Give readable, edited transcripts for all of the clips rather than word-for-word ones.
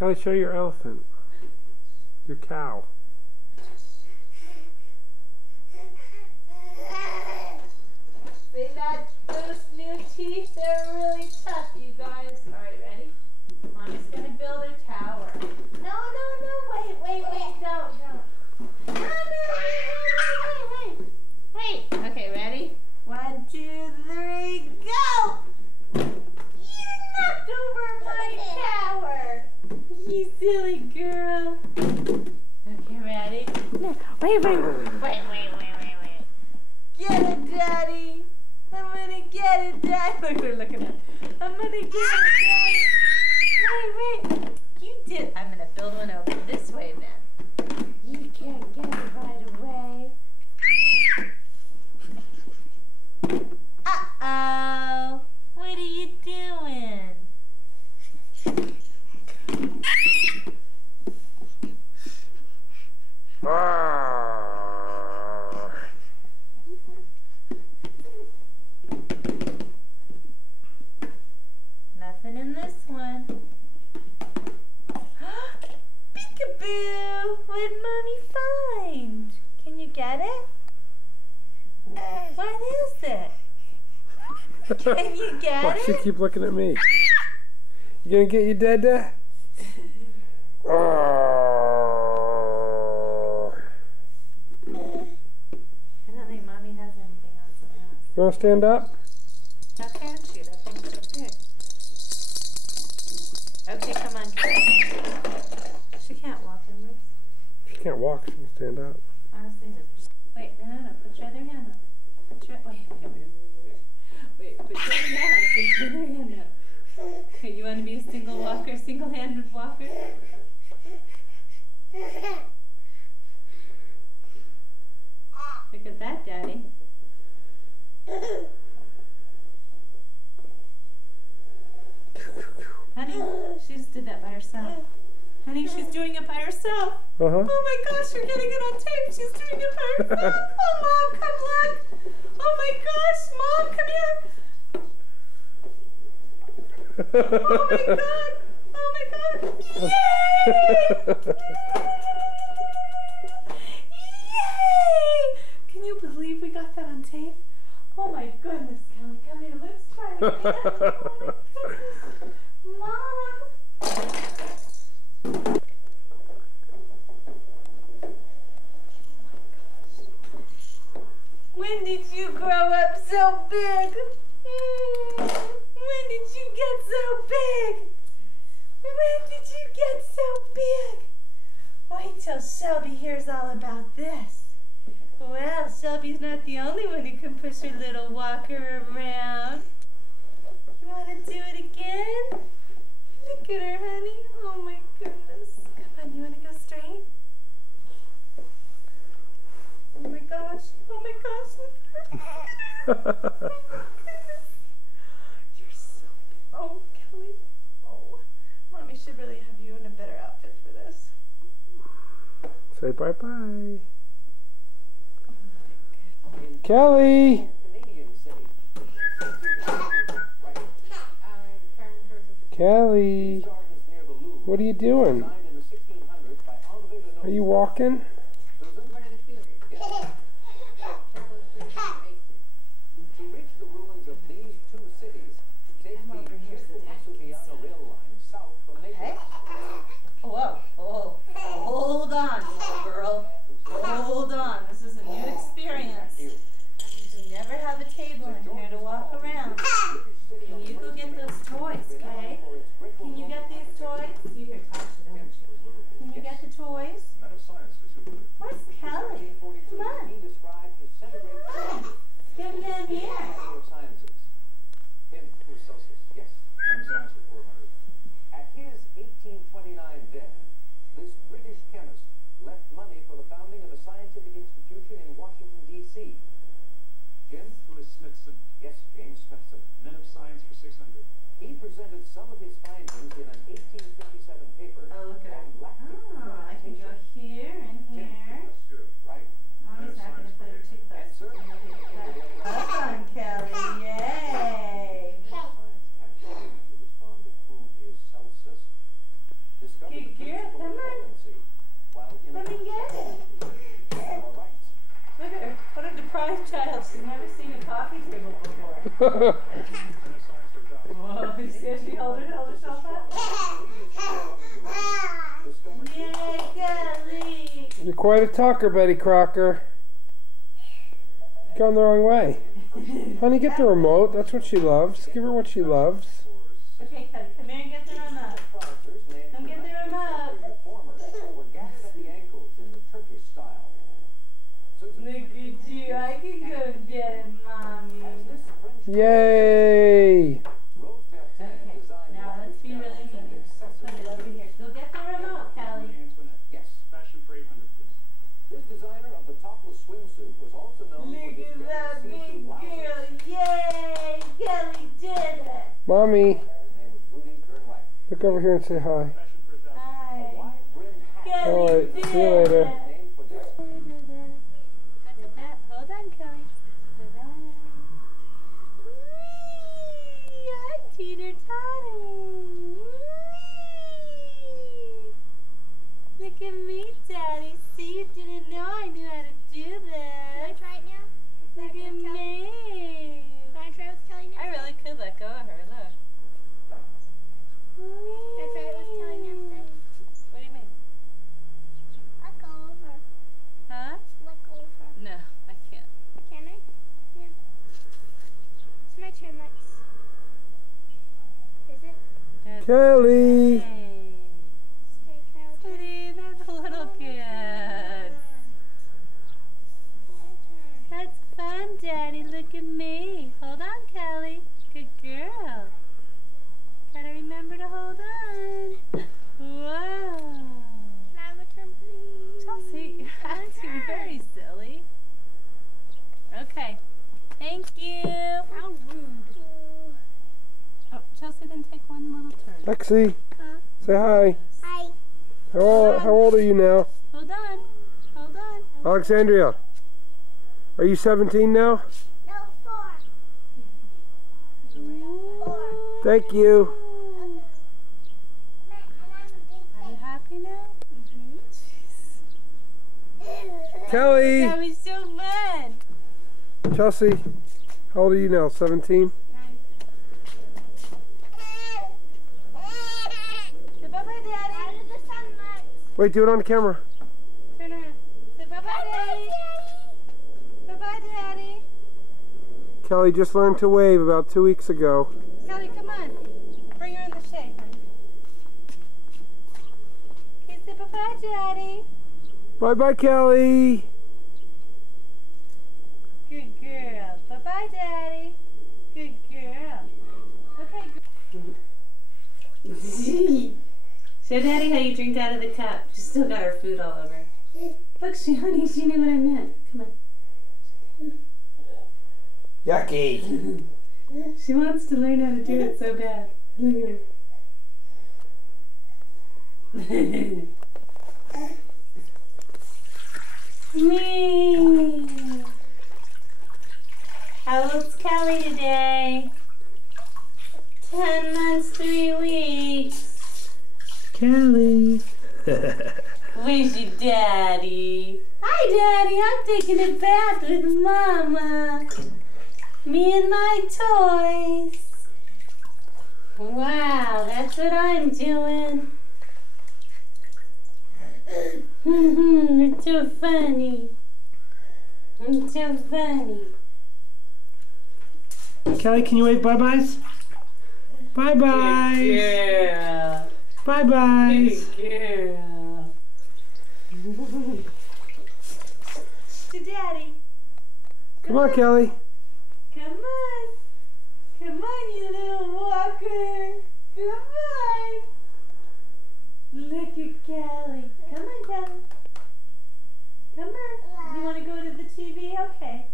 Kelly, show your elephant. Your cow. See that? Those new teeth, they're really tough, you guys. Alright, ready? Mommy's gonna build a tower. No, wait, don't. No, wait. Okay, ready? 1, 2, 3, go! You knocked over my tower! You silly girl. Okay, ready? No, wait. Get it, Daddy! I'm gonna get it, Daddy! Look, we're looking at. I'm gonna get it, Daddy! Wait. You did. I'm gonna build one over this way then. You can't get it right away. Uh-oh. What are you doing? Nothing in this one. Peekaboo! What'd Mommy find? Can you get it? What is it? Can you get Why it? she keep looking at me? You gonna get your dada? I don't think Mommy has anything else in the house. You wanna stand up? How can she? That thing's so big. Okay, come on, Kate. She can't walk in this. She can't walk, she can stand up. I was thinking. Wait, no. Put your other hand on it. Put your other hand up. Put your other hand up. Okay, you want to be a single-handed walker? Look at that, Daddy. Honey, she just did that by herself. Honey, she's doing it by herself. Uh-huh. Oh my gosh, you're getting it on tape. She's doing it by herself. Oh, Mom, come look. Oh my gosh, Mom, come here. Oh my God. Oh my God. Yay! Yay! Can you believe we got that on tape? Oh my goodness, Kelly, come here. Let's try it again. Oh my goodness. Mom. When did you grow up so big? When did you get so big? When did you get so big? Wait till Shelby hears all about this. Well, Shelby's not the only one who can push her little walker around. You want to do it again? Look at her, honey. Oh my goodness. Come on, you want to go straight? Oh my gosh. Oh my gosh. Look at her. Oh my goodness. You're so big. Oh, Kelly. Oh, Mommy should really have you in a better outfit for this. Say bye-bye. Kelly! Kelly! What are you doing? Are you walking? To reach the ruins of these two cities, take the Masupiano rail line south from Naples. Whoa. Oh, hold on, little girl. Hold on. This is a new experience. You never have a table in here to walk around. Can you go get those toys, okay? Can you get these toys? You hear Tasha, don't you? Can you get the toys? Where's Kelly? Come on. He described his centigrade Come on. Get down here. of sciences. Him, who's Celsius, yes. Science for 400. At his 1829 death, this British chemist left money for the founding of a scientific institution in Washington, D.C. Jim? Who is Smithson? Yes, James Smithson. Men of Science for 600. He presented some of his findings in an 1857 paper Oh, look at her. on lactic Oh, I can go fermentation. here and here. That's good. Right. Mommy's not going to put her too And close. sir, Up on Kelly. Yay. science actually to respond to who is Celsus. This discovered Good the girl, principle come of on. potency, while in Let me get it. all right. Look at her. What a deprived child. She's never seen a coffee table before. And a science for jobs. Whoa, you see how she held herself up? Yay, Kelly! You're quite a talker, Betty Crocker. Going the wrong way. Honey, get the remote. That's what she loves. Give her what she loves. Okay, Kelly, come here and get the remote. Trousers named Come for get the 19th remote. century reformers were gathered at the ankles in the Turkish style. Susan Look at you. I can go get it, Mommy. As this French Yay! Rose Bertin Okay, designed now let's be really gowns and mean. Put it over here. Go get the remote, Kelly. Antoinette. Yes. Fashion for 800, please. This designer of the topless swimsuit was also known Look for his at that see-through big girl. blouses. Yay! Kelly did it. Mommy, His name was Rudy Gernreich. look over here and say hi. Fashion for 1,000. A Hi. wide-brimmed hat Kelly Alright, did see you later. it. named for this. Hold on, Kelly. Whee! I'm teeter-tottering. Whee! Look at me, Daddy. See, you didn't know I knew how to do Can I this. try it now? Look at me. Can I try it with Kelly now? I really could let go of her. Look. Can I try it with Kelly now instead? What do you mean? Let go over. Huh? Let go over. No, I can't. Can I? Yeah. It's my turn, Lex. Is it? Kelly! Hey. Okay, can I return? Sweetie, that's a little kid. That's fun, Daddy. Look at me. Hold on, Kelly. Good girl. Gotta remember to hold on. Whoa. Can I return, please? Chelsea, you're acting very silly. Okay. Thank you. How rude. Oh, Chelsea, then take one little turn. Lexi, Huh? say hi. Hi. How old are you now? Hold on. Hold on. Alexandria, are you 17 now? No, 4. 4. Thank you. And I'm a big Are you happy now? Kelly! That was so fun. Chelsea, how old are you now? 17? Say bye-bye, Daddy. How did the sun look? Wait, do it on the camera. Turn around. Say bye-bye, Daddy. Bye-bye, Daddy. Kelly just learned to wave about 2 weeks ago. Kelly, come on. Bring her in the shade, honey. Okay, say bye-bye, Daddy. Bye-bye, Kelly. Good girl. Bye-bye, Daddy. Good girl. Okay, show Daddy how you drink out of the cup. She's still got her food all over. Look, honey, she knew what I meant. Come on. Yucky. She wants to learn how to do it so bad. Look at her. Me. How old's Kelly today? 10 months, 3 weeks. Kelly. Where's your daddy? Hi, Daddy. I'm taking a bath with Mama. Me and my toys. Wow, that's what I'm doing. It's so funny. It's so funny. Kelly, can you wave bye-byes? Bye-byes. Girl. Bye-byes. Good girl. To Daddy. Come on, Kelly. Come on. Come on, you little walker. Come on. Look at Kelly. Come on, Kelly. Come on. You want to go to the TV? Okay.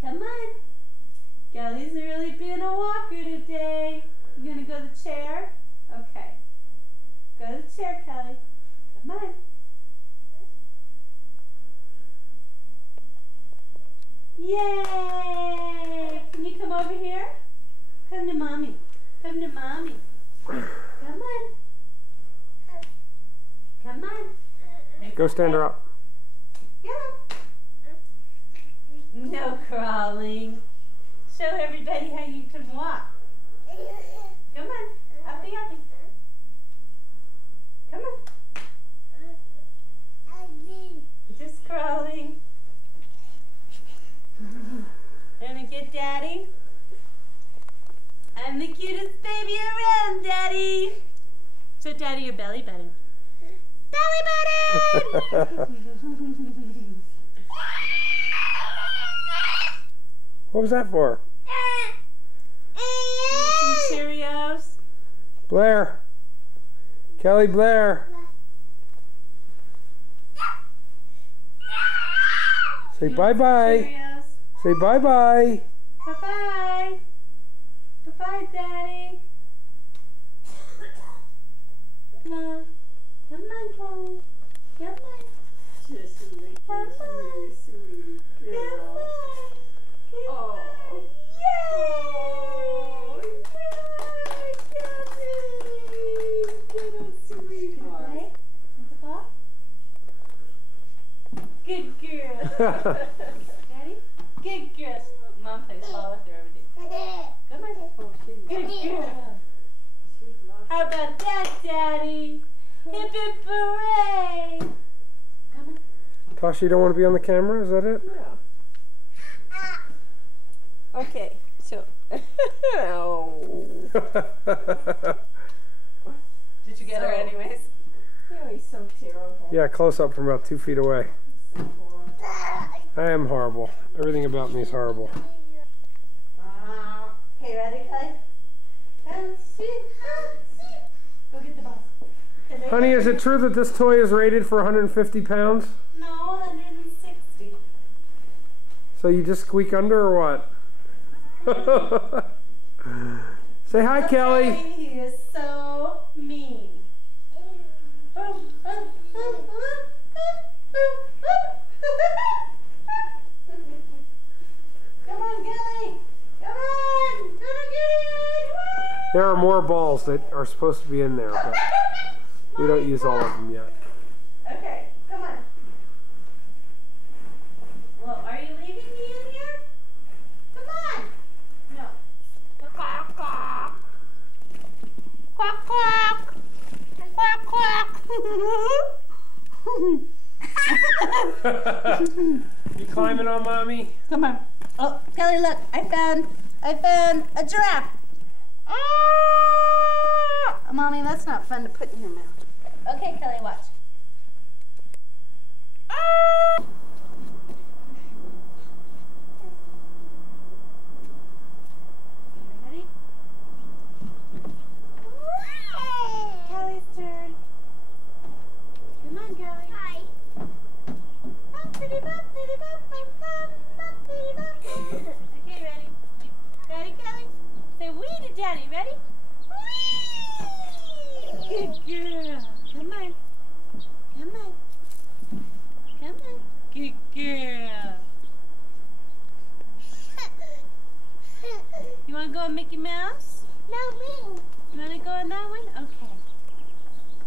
Come on. Kelly's really being a walker today. You gonna go to the chair? Okay. Go to the chair, Kelly. Come on. Yay! Can you come over here? Come to Mommy. Come to Mommy. Come on. Go stand her up. Get up. No crawling. Show everybody how you can walk. Come on. Uppy, uppy. Come on. Just crawling. Gonna get Daddy. I'm the cutest baby around, Daddy. Show Daddy your belly button. Belly button! What was that for? Some Cheerios. Blair. Kelly Blair. Say bye-bye. Cheerios. Say bye-bye. Bye-bye. Bye-bye, Daddy. Come on. Come on, Kelly. Come on. Come on. Come on. Oh. Yay! Yay! Good girl. Daddy? Good girl. Mom plays ball with her every day. Come on. Good girl. How about that, Daddy? Hip hip hooray! Come on. Tasha, you don't want to be on the camera? Is that it? Okay, so. Oh. Did you get her anyways? Oh, he's so terrible. Yeah, close up from about 2 feet away. I am horrible. Everything about me is horrible. Okay, ready, Clay? Go get the ball. Honey, is it true that this toy is rated for 150 pounds? No, 160. So you just squeak under or what? Say hi, Kelly. He is so mean. Come on, Kelly. Come on. Come on, Kelly. There are more balls that are supposed to be in there, but we don't use all of them yet. Okay, come on. Well, are you leaving me in here? Come on. No. Quack, quack. Quack, quack. Quack, quack. You climbing on Mommy? Come on. Oh, Kelly, look. I found a giraffe. Mommy, that's not fun to put in your mouth. Okay, Kelly, watch. Ready? Kelly's turn. Come on, Kelly. Hi. Okay, ready? Ready, Kelly? Say wee to Daddy. Ready? Wee! Good girl. Come on. Come on. Come on. Good girl. You want to go on Mickey Mouse? No, me. You want to go on that one? Okay.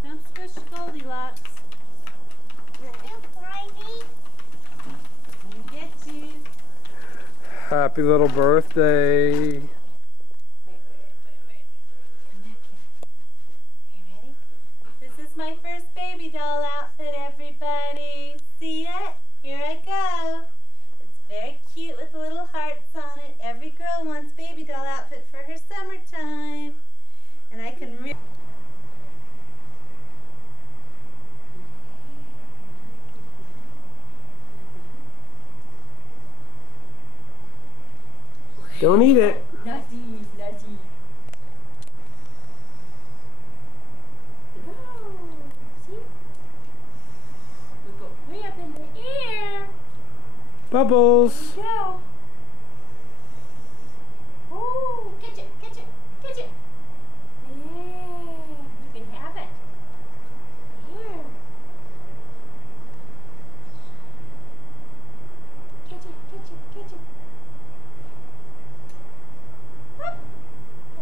Don't squish Goldilocks. I'll get you. Happy little birthday. Wait. Come back here. Okay, ready? This is my first baby doll outfit, everybody. See it? Here I go. It's very cute with little hearts on it. Every girl wants baby doll outfit for her summertime. And I can really... Don't eat it. Naughty. Oh, see? We go way up in the air. Bubbles. Go. Oh, catch it. Yeah, you can have it. Here. Catch it.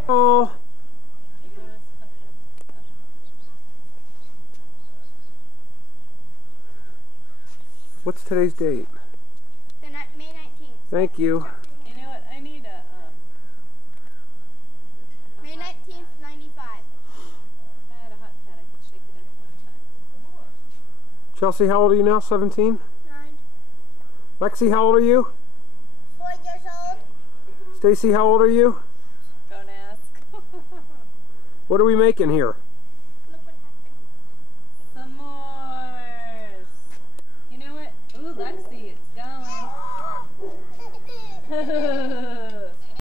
Oh. What's today's date? The May 19th. Thank you. You know what? I need a May 19th, 95. I had a hot pad. I could shake it up one time. Chelsea, how old are you now? 17? 9. Lexi, how old are you? 4 years old. Stacy, how old are you? Don't ask. What are we making here? Look what happened. S'mores. You know what? Ooh, Lexi, it's going.